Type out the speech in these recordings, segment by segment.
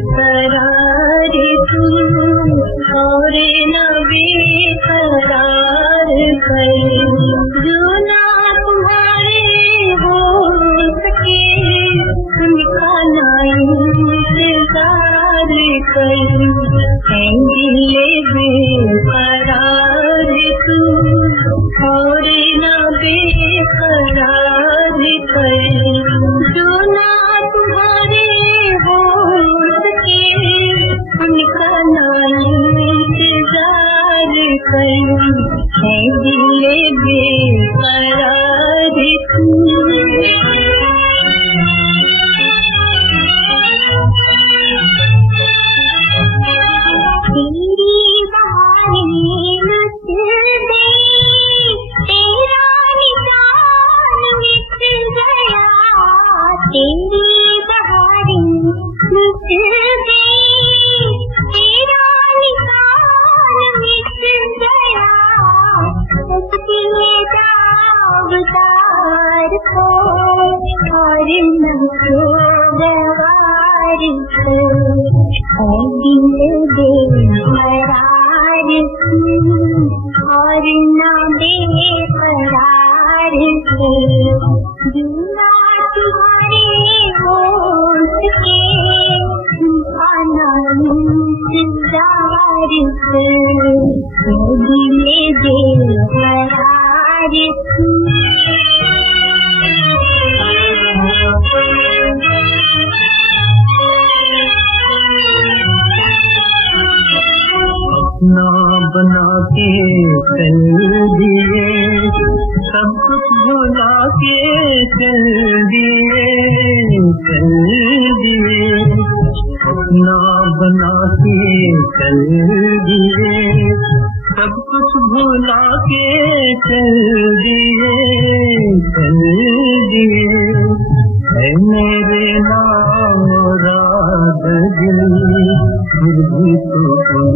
बेकरार तू और न बेकरार कर, जो ना तुम्हारे हो सके उनका ना इंतजार कर। है दिल बेकरार तू और न बेकरार कर, जो ना तुम्हारे हो सके उनका ना इंतजार कर। है दिल बेकरार तू। और ना बेकरार से जुना तुम्हारे हो सके उनका ना इंतजार से। दिल बेकरार अपना बना के चल दिए, सब कुछ भुला के चल दिए, चल दिए। अपना बना के चल दिए, सब कुछ भुला के चल दिए, चल दिए। है मेरे नाम मुराद दिल, फिर भी तो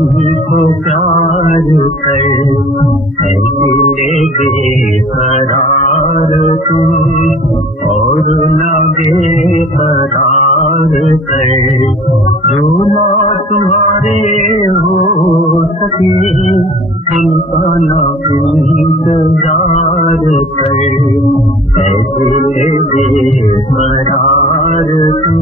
उनको प्यार कर। है दिल बेकरार तू और ना बेकरार कर, जो ना तुम्हारे हो सके उनका ना इंतजार कर। है दिल बेकरार तू।